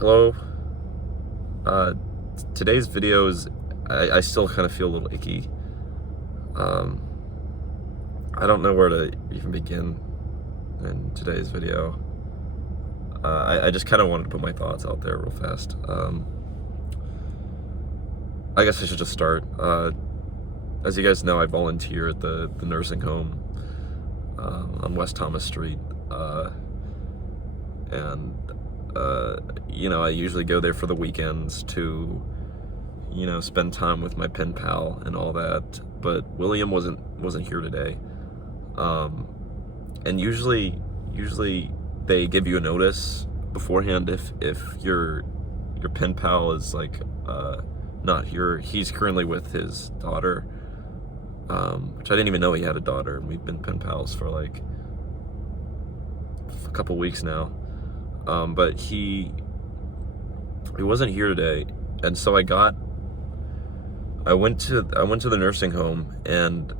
Hello. Uh, Today's video is, I still kind of feel a little icky. Um, I don't know where to even begin in today's video. I just kind of wanted to put my thoughts out there real fast. I guess I should just start. As you guys know, I volunteer at the nursing home on West Thomas Street. I usually go there for the weekends to, spend time with my pen pal and all that. But William wasn't here today. And usually they give you a notice beforehand if your pen pal is not here. He's currently with his daughter, which I didn't even know he had a daughter. And we've been pen pals for a couple weeks now. But he wasn't here today, and so I went to the nursing home, and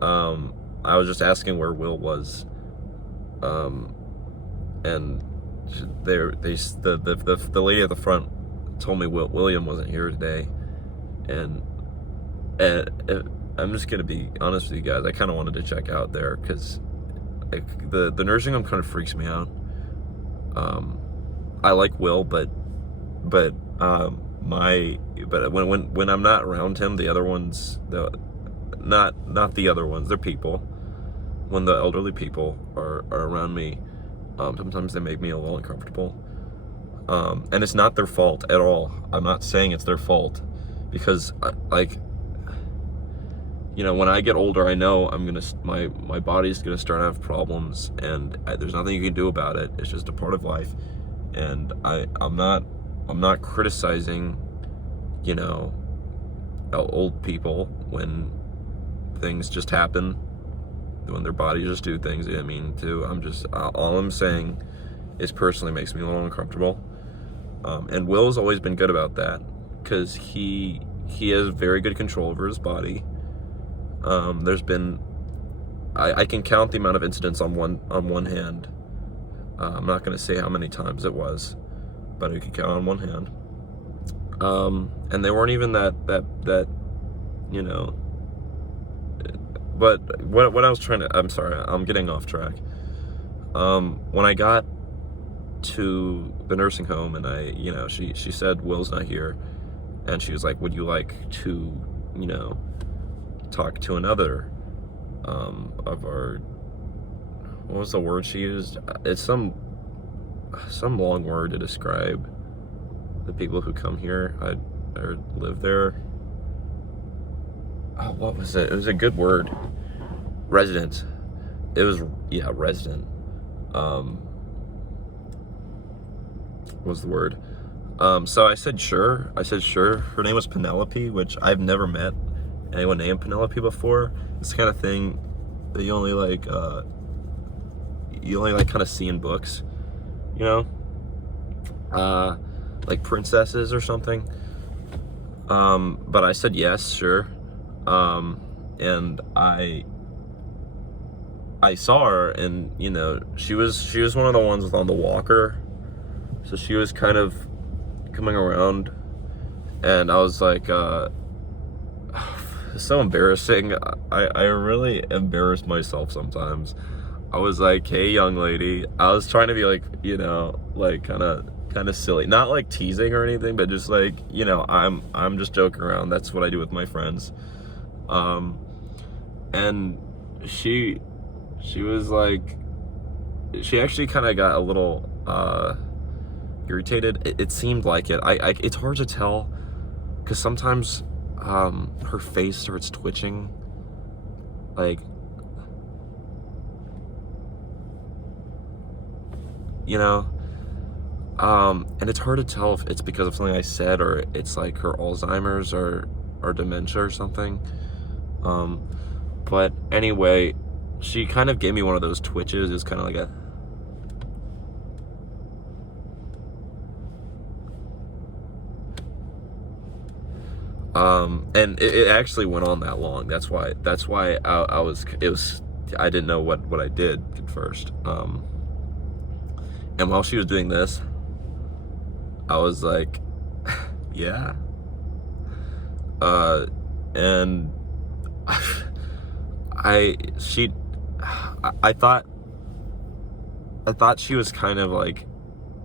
I was just asking where Will was, and the lady at the front told me William wasn't here today, and I'm just gonna be honest with you guys. I kind of wanted to check out there because the nursing home kind of freaks me out. I like Will, but when I'm not around him, the other ones, not the other ones, they're people. When the elderly people are around me, sometimes they make me a little uncomfortable. And it's not their fault at all. I'm not saying it's their fault, because when I get older, I know my body's gonna start to have problems, and there's nothing you can do about it. It's just a part of life, and I'm not criticizing, old people when things just happen, when their bodies just do things they didn't mean to. All I'm saying is personally makes me a little uncomfortable. And Will's always been good about that, because he has very good control over his body. There's been, I can count the amount of incidents on one hand. I'm not going to say how many times it was, but I can count on one hand. And they weren't even that, but what I was I'm sorry, I'm getting off track. When I got to the nursing home, and she said, Will's not here. And she was like, would you like to, talk to another of our, what was the word she used? It's some long word to describe the people who come here or live there. Oh, what was it? It was a good word. Resident. It was, resident. What was the word? So I said sure. Her name was Penelope, which I've never met anyone named Penelope before. It's the kind of thing that you only kind of see in books, like princesses or something. But I said yes, sure. And I saw her, and she was one of the ones on the walker, so she was kind of coming around, and I was like, so embarrassing. I really embarrass myself sometimes. I was like, hey, young lady. I was trying to be kind of silly, not like teasing or anything, but just I'm just joking around. That's what I do with my friends. And she was like, she actually kind of got a little irritated. It seemed like it. It's hard to tell, because sometimes her face starts twitching, and it's hard to tell if it's because of something I said, or it's like her Alzheimer's or dementia or something. But anyway, she kind of gave me one of those twitches. It was kind of like a, and it actually went on that long. That's why I didn't know what I did at first. And while she was doing this, I was like, yeah. And I she I thought she was kind of like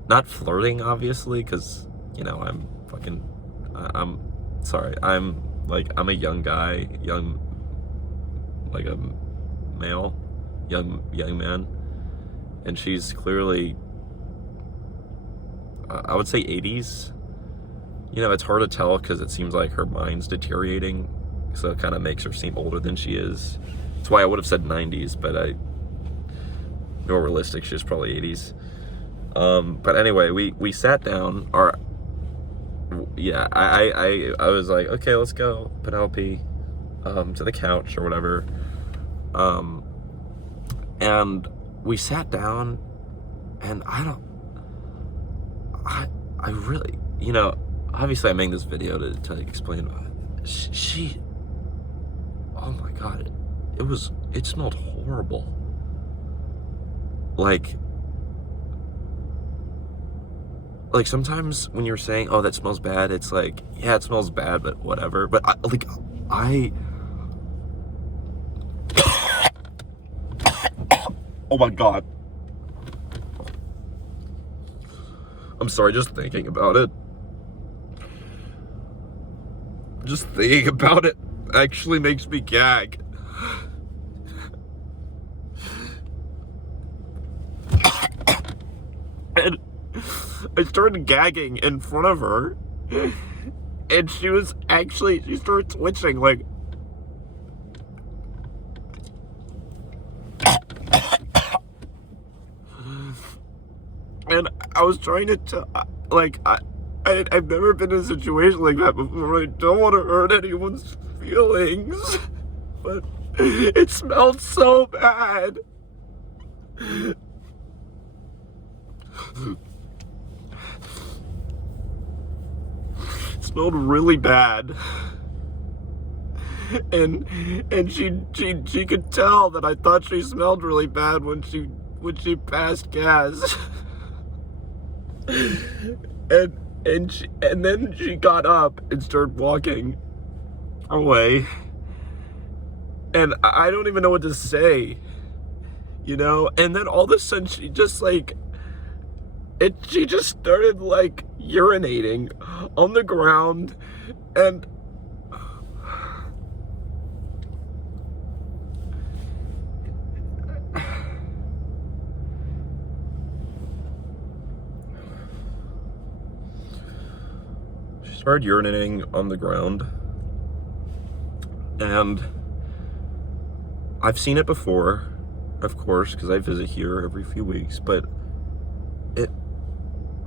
not flirting, obviously, because I'm fucking I'm sorry, I'm a young guy, like a male, young man, and she's clearly I would say 80s. It's hard to tell because it seems like her mind's deteriorating, so it kind of makes her seem older than she is. That's why I would have said 90s, but more realistic, she's probably 80s. But anyway, we sat down. I was like, okay, let's go, Penelope, to the couch or whatever. And we sat down, and I really, obviously I'm making this video to explain. She, oh my God, it smelled horrible. Like sometimes when you're saying, oh, that smells bad, it's like, yeah, it smells bad, but whatever. But oh my God. I'm sorry, just thinking about it. Just thinking about it actually makes me gag. And I started gagging in front of her, and she started twitching, like, and I was trying to I've never been in a situation like that before. I don't want to hurt anyone's feelings, but it smelled so bad. It smelled really bad. And she could tell that I thought she smelled really bad when she passed gas. And then she got up and started walking away. And I don't even know what to say, And then all of a sudden she just started urinating on the ground, and started urinating on the ground, and I've seen it before, of course, because I visit here every few weeks, but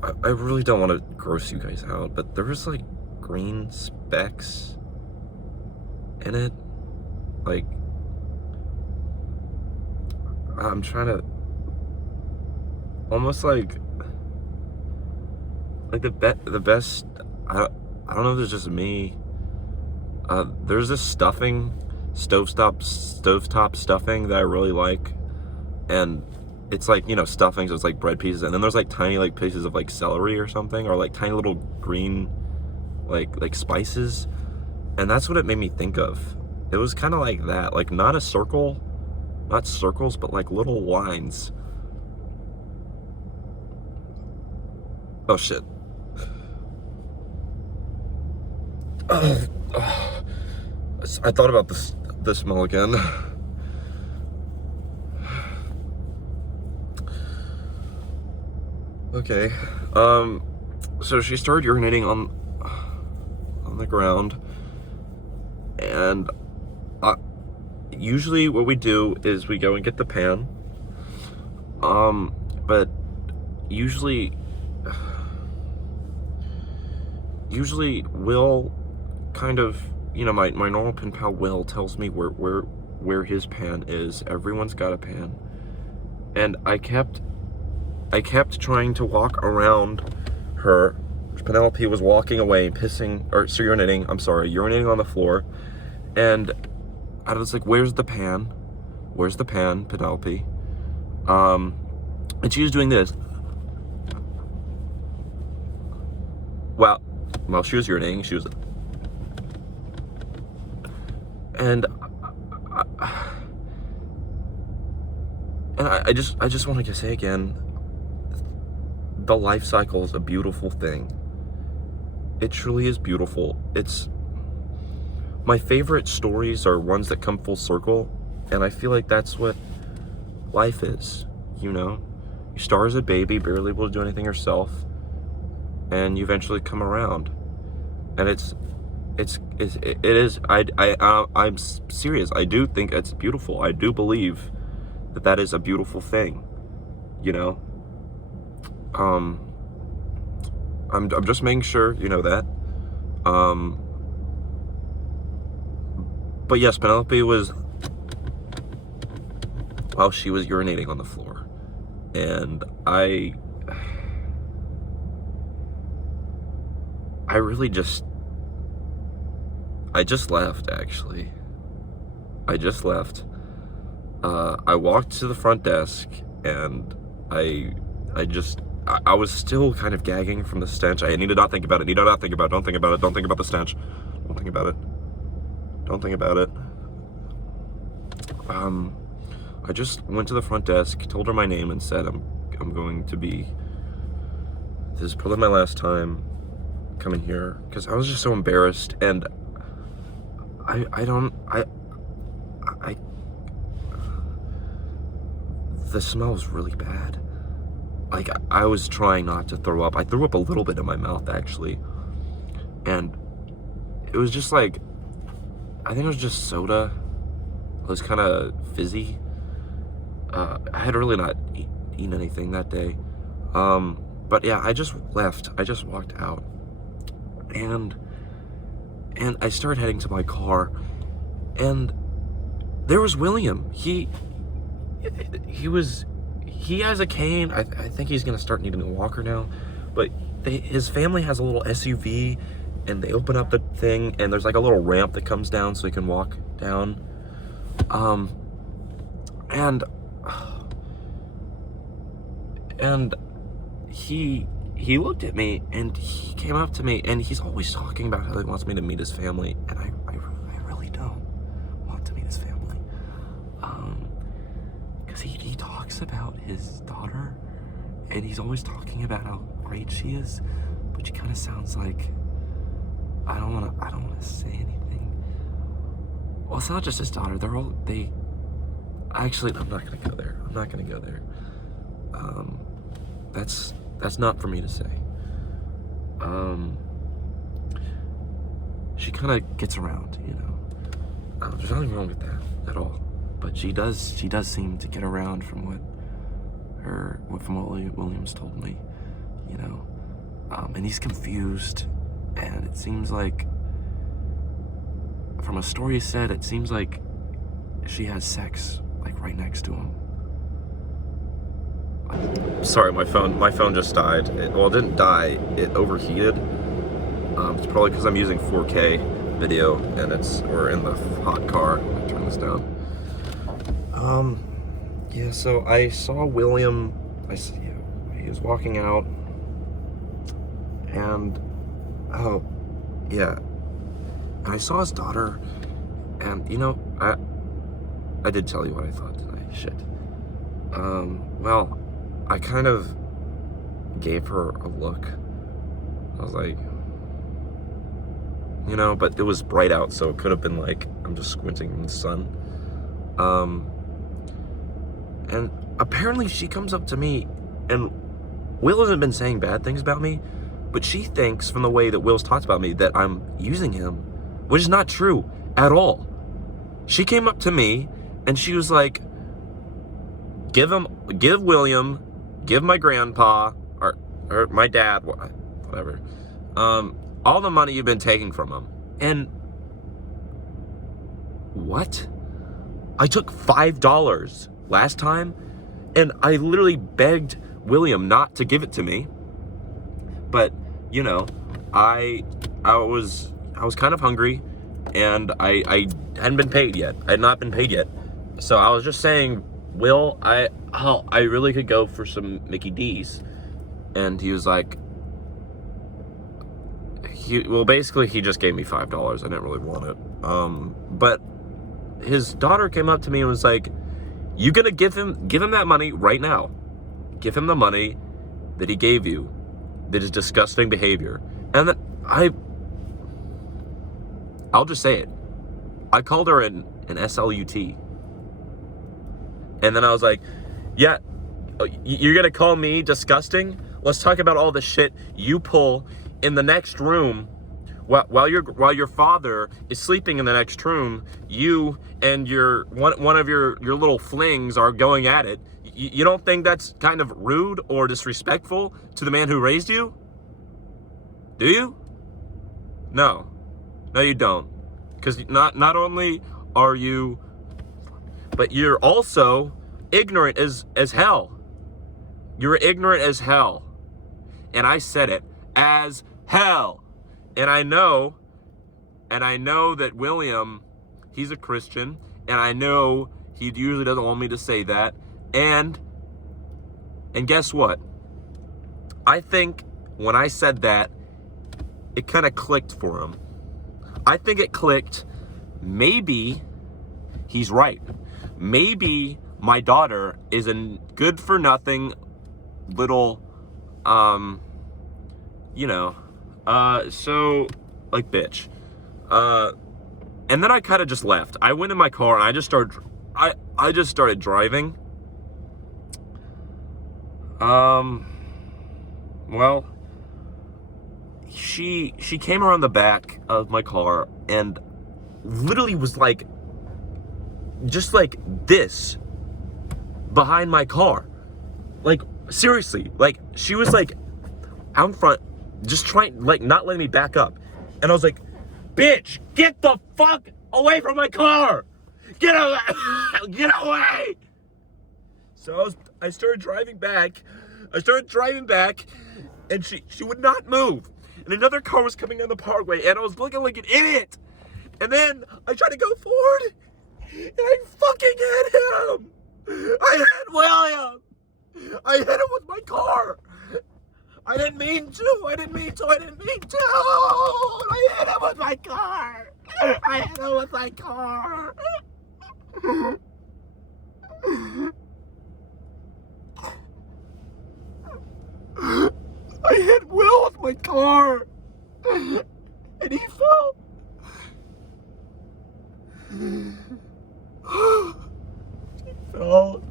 I really don't want to gross you guys out, but there was green specks in it. I'm trying to almost the best, I don't know if it's just me. There's this stovetop stuffing that I really like, and it's stuffing, so it's bread pieces, and then there's tiny pieces of celery or something, or tiny little green like spices, and that's what it made me think of. It was kind of like that, not a circle, not circles, but little lines. Oh shit. I thought about this smell again. Okay. So she started urinating on the ground, and usually what we do is we go and get the pan. But usually Will kind of, my normal pen pal Will tells me where his pan is. Everyone's got a pan, and I kept trying to walk around her. Penelope was walking away, urinating on the floor, and I was like, where's the pan, Penelope? And she was doing this. Well, while she was urinating, she was, and I just want to say again, the life cycle is a beautiful thing. It truly is beautiful. It's my favorite stories are ones that come full circle, and I feel like that's what life is. You know, you start as a baby, barely able to do anything yourself, and you eventually come around. And I'm serious. I do think it's beautiful. I do believe that is a beautiful thing. You know, I'm just making sure you know that. But yes, Penelope was, while she was urinating on the floor, and I just left, actually. I just left. I walked to the front desk, and I was still kind of gagging from the stench. I need to not think about it. Need to not think about it. Don't think about it. Don't think about the stench. Don't think about it. Don't think about it. I just went to the front desk, told her my name, and said I'm going to be. This is probably my last time coming here, because I was just so embarrassed, and the smell was really bad. Like, I was trying not to throw up. I threw up a little bit in my mouth, actually. And it was just like, I think it was just soda. It was kind of fizzy. I had really not eaten anything that day. But yeah, I just left. I just walked out. And I started heading to my car. And there was William. He has a cane. I think he's gonna start needing a walker now. But his family has a little SUV, and they open up the thing, and there's like a little ramp that comes down so he can walk down. And he looked at me, and he came up to me, and he's always talking about how he wants me to meet his family, and I really don't want to meet his family. Because he talks about his daughter, and he's always talking about how great she is, but she kind of sounds like, I don't want to say anything. Well, it's not just his daughter. Actually, I'm not going to go there. I'm not going to go there. That's not for me to say. She kind of gets around, you know. There's nothing wrong with that at all. But she does seem to get around from what Williams told me, you know. And he's confused, and it seems like, from a story he said, it seems like she has sex like right next to him. Sorry, my phone just died. It didn't die, it overheated. It's probably because I'm using 4K video, and we're in the hot car. Let me turn this down. Yeah, so I saw William, he was walking out, and, oh, yeah, and I saw his daughter, and, you know, I did tell you what I thought tonight, shit. Well, I kind of gave her a look. I was like, you know, but it was bright out, so it could have been like, I'm just squinting in the sun. And apparently she comes up to me, and Will hasn't been saying bad things about me, but she thinks from the way that Will's talked about me that I'm using him, which is not true at all. She came up to me, and she was like, give William, give my grandpa, or my dad, whatever, all the money you've been taking from him. And what? I took $5 last time, and I literally begged William not to give it to me. But, you know, I was kind of hungry, and I hadn't been paid yet. I had not been paid yet. So I was just saying, Will, I really could go for some Mickey D's. And he was like, basically he just gave me $5. I didn't really want it. But his daughter came up to me and was like, you gonna give him that money right now. Give him the money that he gave you, that is disgusting behavior. And then I'll just say it. I called her an SLUT. And then I was like, yeah, you're gonna call me disgusting? Let's talk about all the shit you pull in the next room while your father is sleeping in the next room. You and your one of your little flings are going at it. You don't think that's kind of rude or disrespectful to the man who raised you? Do you? No, you don't. Because not only are you, but you're also ignorant as hell. You're ignorant as hell. And I said it, as hell. And I know that William, he's a Christian, and I know he usually doesn't want me to say that. And guess what? I think when I said that, it kind of clicked for him. I think it clicked. Maybe he's right. Maybe my daughter is a good for nothing little, so like bitch. And then I kind of just left. I went in my car and I just started driving. Well, she came around the back of my car and literally was like, just like this behind my car. Like, seriously, like, she was like out in front, just trying, like, not letting me back up. And I was like, bitch, get the fuck away from my car! Get away! Get away! So I started driving back. And she would not move. And another car was coming down the parkway, and I was looking like an idiot. And then I tried to go forward, and I fucking hit him. I hit William. I hit him with my car. I didn't mean to. I hit him with my car. I hit Will with my car. And he fell. He fell.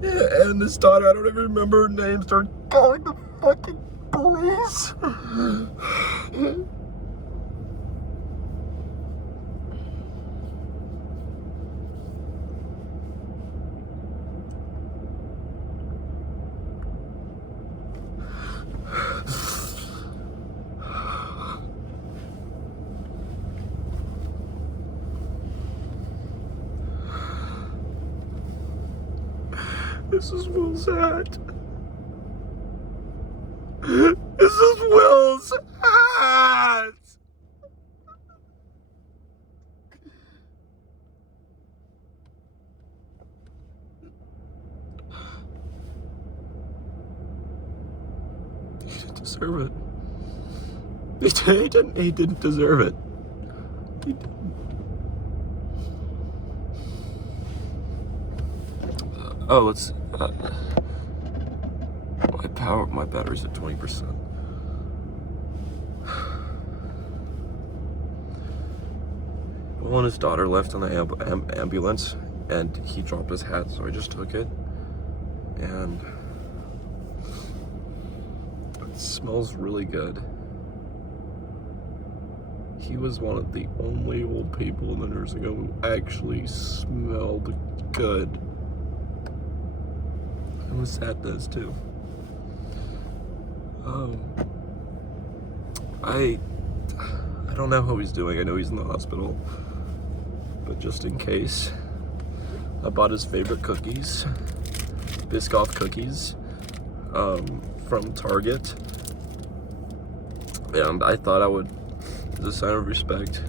And this daughter, I don't even remember her name, started calling the fucking police. This is Will's hat. This is Will's hat. He didn't deserve it. He didn't deserve it. He didn't. Oh, let's. My battery's at 20%. Well, and his daughter left on the ambulance, and he dropped his hat, so I just took it, and it smells really good. He was one of the only old people in the nursing home who actually smelled good. And his hat does too. I don't know how he's doing. I know he's in the hospital, but just in case, I bought his favorite cookies, Biscoff cookies, from Target, and I thought I would, as a sign of respect,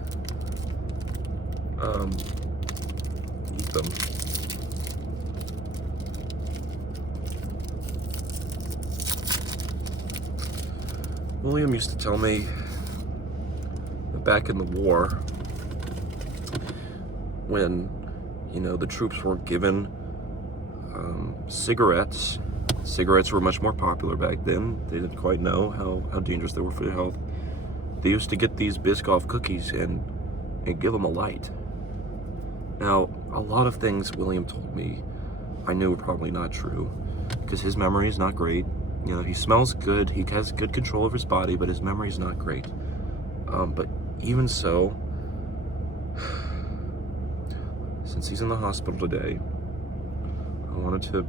eat them. William used to tell me that back in the war, when, you know, the troops were given cigarettes. Cigarettes were much more popular back then. They didn't quite know how dangerous they were for your health. They used to get these Biscoff cookies and give them a light. Now, a lot of things William told me I knew were probably not true, because his memory is not great. You know, he smells good, he has good control of his body, but his memory is not great. But even so, since he's in the hospital today, I wanted to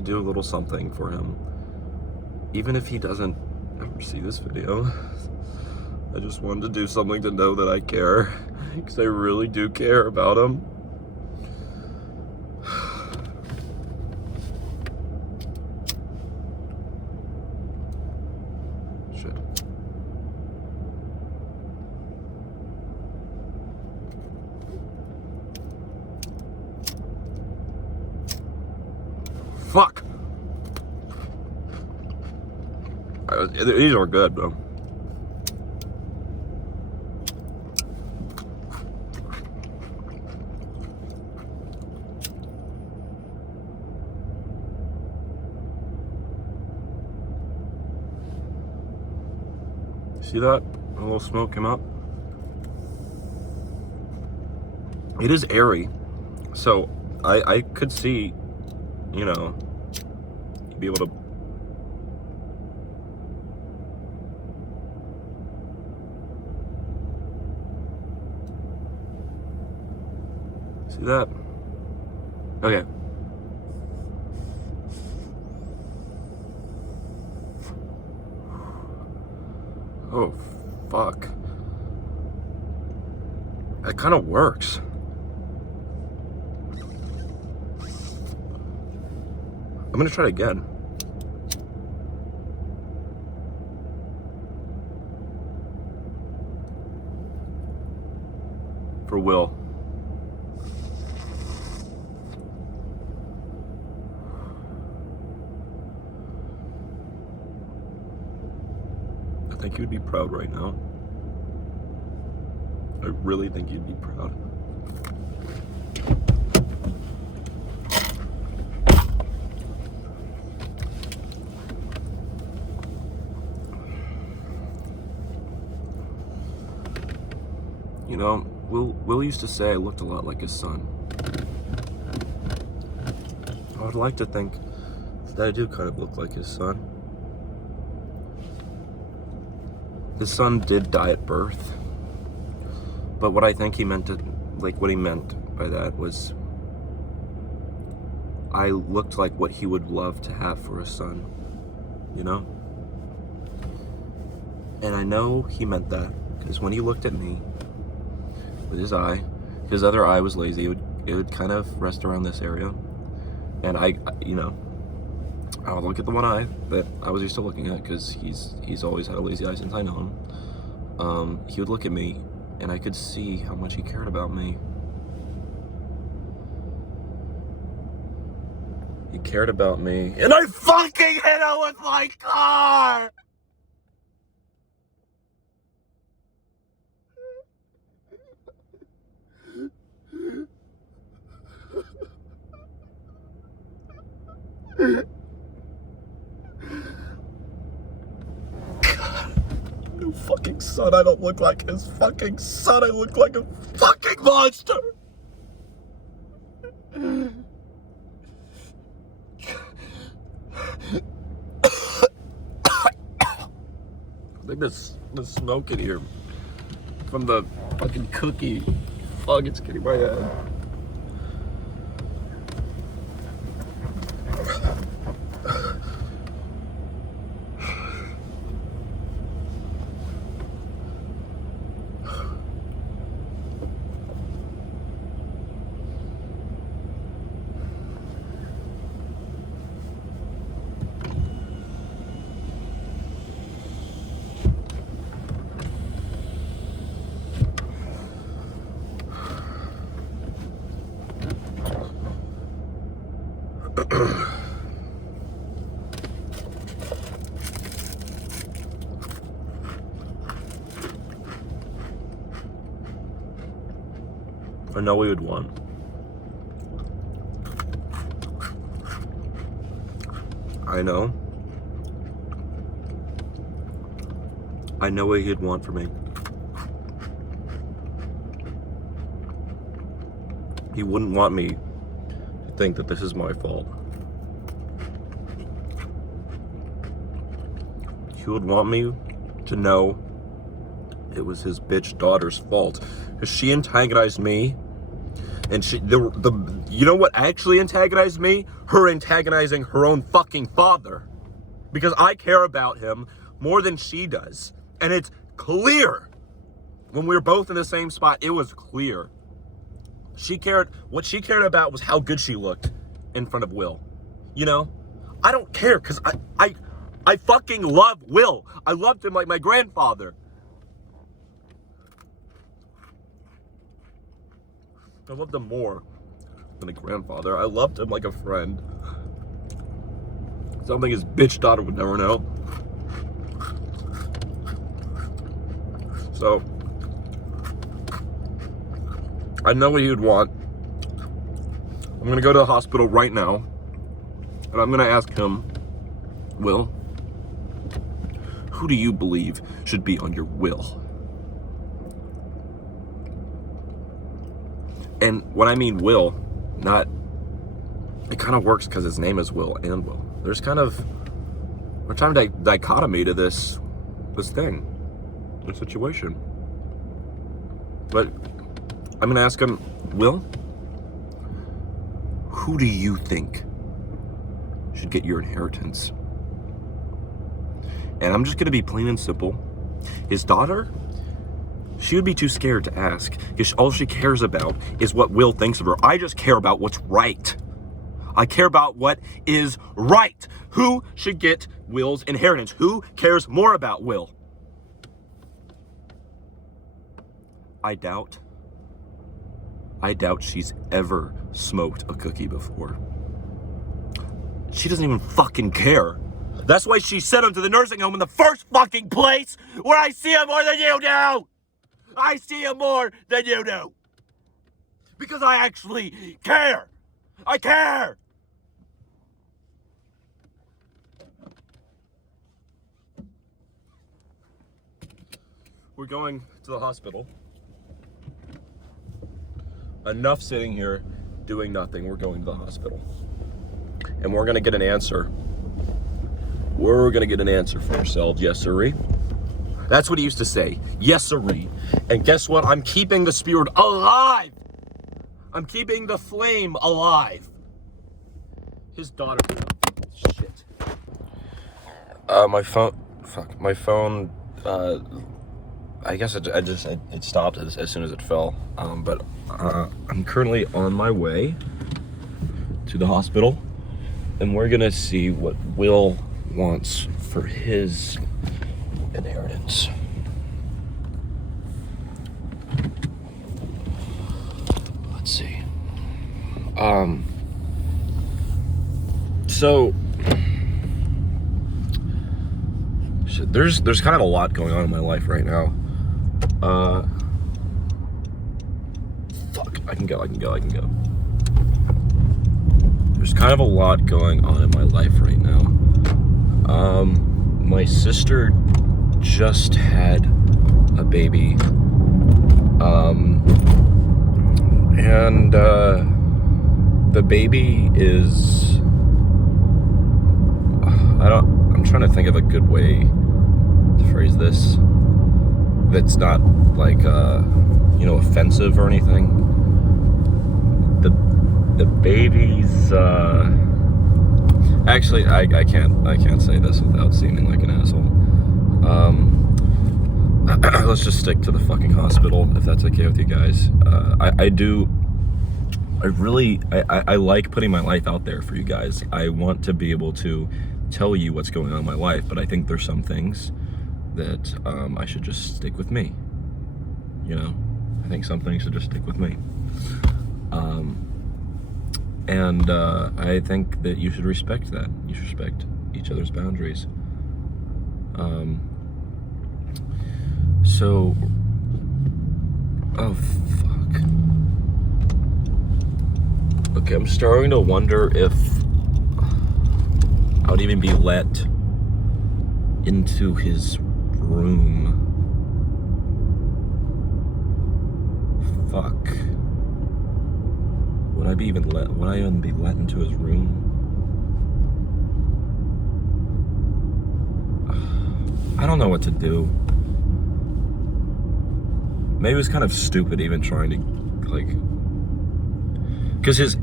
do a little something for him. Even if he doesn't ever see this video, I just wanted to do something to know that I care, because I really do care about him. Shit. Fuck! These are good, though. See that? A little smoke came up. It is airy, so I could see, you know, you'd be able to. See that? Okay. Oh, fuck. That kind of works. I'm gonna try it again. For Will. I think you'd be proud right now. I really think you'd be proud. You know, Will used to say I looked a lot like his son. I would like to think that I do kind of look like his son. His son did die at birth, but what I think he meant to, like, what he meant by that was I looked like what he would love to have for a son, you know? And I know he meant that, because when he looked at me with his eye, his other eye was lazy, it would kind of rest around this area, and I you know, I would look at the one eye that I was used to looking at, because he's always had a lazy eye since I know him. He would look at me, and I could see how much he cared about me. He cared about me, and I fucking hit him with my car! No fucking son, I don't look like his fucking son, I look like a fucking monster! I think there's smoke in here from the fucking cookie. Fuck, it's getting my head. I know what he would want. I know what he'd want for me. He wouldn't want me to think that this is my fault. He would want me to know it was his bitch daughter's fault. Because she antagonized me. And you know what actually antagonized me? Her antagonizing her own fucking father. Because I care about him more than she does. And it's clear. When we were both in the same spot, it was clear. What she cared about was how good she looked in front of Will. You know? I don't care, because I fucking love Will. I loved him like my grandfather. I loved him more than a grandfather. I loved him like a friend. Something his bitch daughter would never know. So, I know what he would want. I'm gonna go to the hospital right now, and I'm gonna ask him, Will, who do you believe should be on your will? And when I mean Will, it kind of works because his name is Will and Will. There's kind of dichotomy to this thing, this situation. But I'm gonna ask him, Will, who do you think should get your inheritance? And I'm just gonna be plain and simple. His daughter, she would be too scared to ask, because all she cares about is what Will thinks of her. I just care about what's right. I care about what is right. Who should get Will's inheritance? Who cares more about Will? I doubt she's ever smoked a cookie before. She doesn't even fucking care. That's why she sent him to the nursing home in the first fucking place, where I see him more than you do. I see him more than you do. Because I actually care. I care. We're going to the hospital. Enough sitting here doing nothing. We're going to the hospital. And we're going to get an answer. We're going to get an answer for ourselves. Yes, sirree. That's what he used to say. Yes, sirree. And guess what? I'm keeping the spirit alive. I'm keeping the flame alive. His daughter. Shit. My phone. Fuck. My phone. I guess it stopped as soon as it fell. But I'm currently on my way to the hospital, and we're gonna see what Will wants for his inheritance. Let's see. So shit, there's kind of a lot going on in my life right now. Fuck, I can go. There's kind of a lot going on in my life right now. My sister just had a baby. And the baby is, I'm trying to think of a good way to phrase this that's not like offensive or anything. The baby's actually I can't say this without seeming like an asshole. Let's just stick to the fucking hospital if that's okay with you guys. I like putting my life out there for you guys. I want to be able to tell you what's going on in my life, but I think there's some things that I should just stick with me. You know, I think some things should just stick with me. And I think that you should respect that. You should respect each other's boundaries. Oh fuck. Okay, I'm starting to wonder if I would even be let into his room. Fuck. Would I even be let into his room? I don't know what to do. Maybe it was kind of stupid even trying to, like, because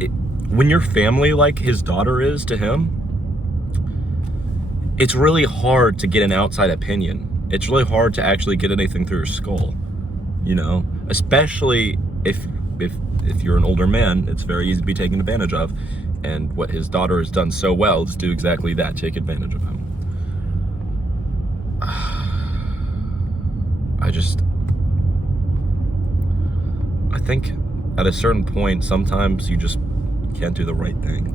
when your family like his daughter is to him, it's really hard to get an outside opinion. It's really hard to actually get anything through your skull, you know? Especially if you're an older man, it's very easy to be taken advantage of. And what his daughter has done so well is do exactly that, take advantage of him. I think at a certain point, sometimes you just can't do the right thing.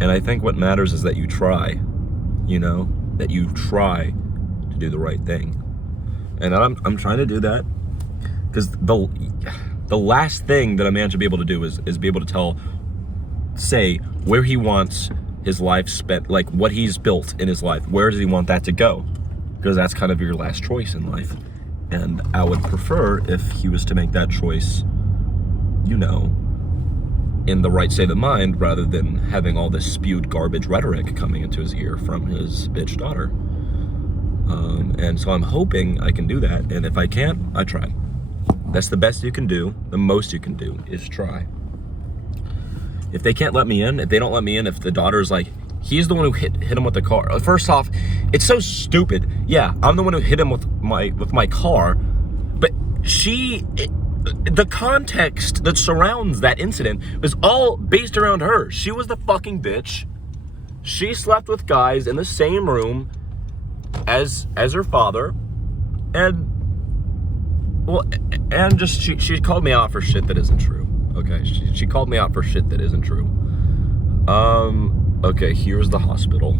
And I think what matters is that you try, you know, that you try to do the right thing. And I'm trying to do that, because the last thing that a man should be able to do is be able to say where he wants his life spent, like what he's built in his life. Where does he want that to go? Because that's kind of your last choice in life. And I would prefer if he was to make that choice, you know, in the right state of mind, rather than having all this spewed garbage rhetoric coming into his ear from his bitch daughter. And so I'm hoping I can do that. And if I can't, I try. That's the best you can do. The most you can do is try. If they can't let me in, if they don't let me in, if the daughter's like, he's the one who hit him with the car. First off, it's so stupid. Yeah, I'm the one who hit him with my car, but the context that surrounds that incident was all based around her. She was the fucking bitch. She slept with guys in the same room as her father, and just she called me out for shit that isn't true. Okay, she called me out for shit that isn't true. Okay, here's the hospital.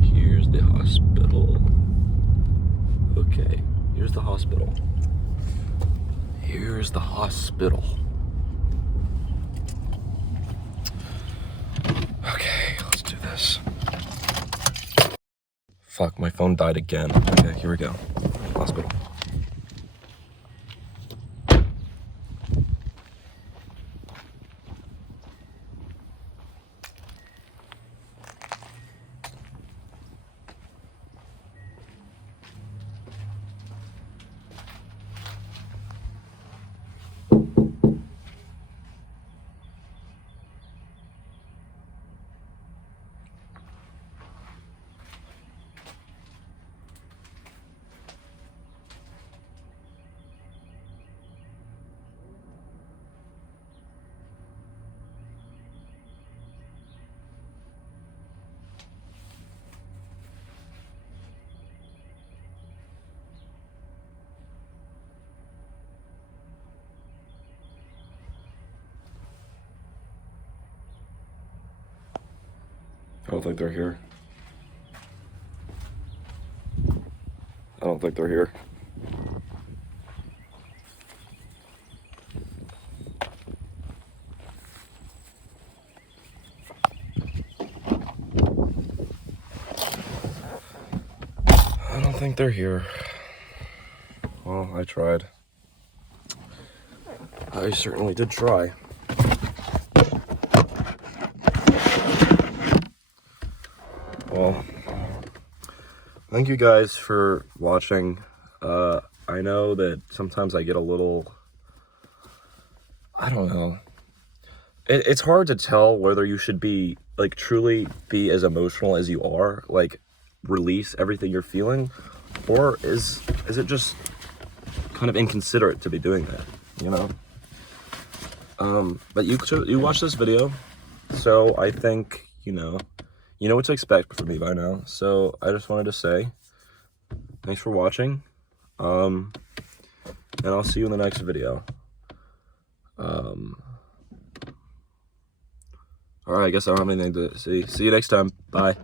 Here's the hospital. Okay, here's the hospital. Here's the hospital. Okay, let's do this. Fuck, my phone died again. Okay, here we go. Hospital. I don't think they're here. I don't think they're here. I don't think they're here. Well, I tried. I certainly did try. Well, thank you guys for watching. I know that sometimes I get a little, I don't know. It's hard to tell whether you should be, like, truly be as emotional as you are, like, release everything you're feeling, or is it just kind of inconsiderate to be doing that, you know? But you watched this video, so I think, you know what to expect from me by now. So I just wanted to say thanks for watching, and I'll see you in the next video. All right, I guess I don't have anything to see. See you next time. Bye.